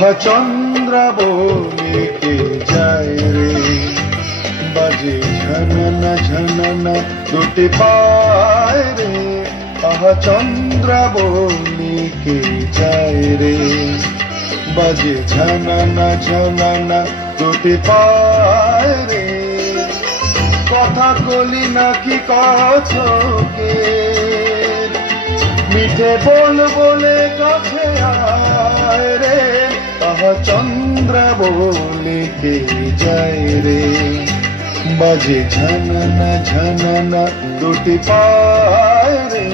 আহা চন্দ্রাবলীকে যায় রে, বাজে ঝননা ঝননা দুটি পায় রে। আহা চন্দ্রাবলীকে যায় রে, বাজে ঝননা ঝননা দুটি পায় রে। কথা কলি নাকি কথকে, মিঠে বল বলে কাছে আয় রে। আহা চন্দ্রাবলীকে যায় রে, বাজে ঝননা ঝননা দুটি পায় রে।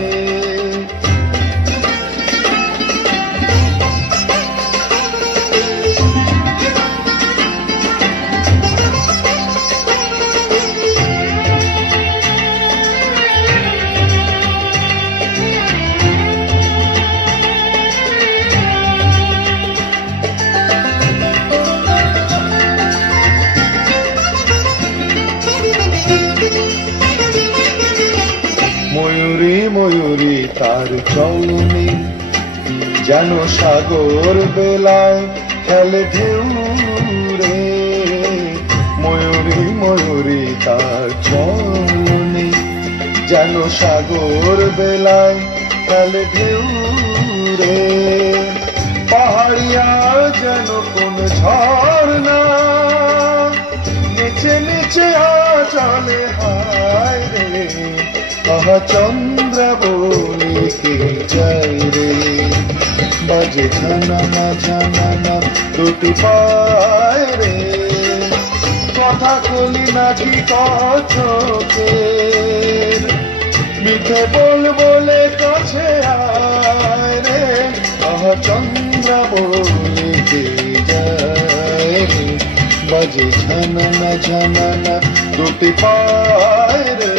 ময়ূরী ময়ূরী তার চলনে, যেন সাগর বেলায় খেলে ঢেউ রে। ময়ূরী ময়ূরী তার চলনে, যেন সাগর বেলায় খেলে ঢেউ রে। পাহাড়িয়া যেন কোন ঝর্ণা, নেচে নেচে চলে হায় রে। আহা চন্দ্রাবলীকে যায় রে, বাজে ঝননা ঝননা দুটি পায় রে। কথা কলি নাকি কথকে, মিঠে বল বলে কাছে আয় রে। আহা চন্দ্রাবলীকে যায় রে, বাজে ঝননা ঝননা দুটি পায় রে।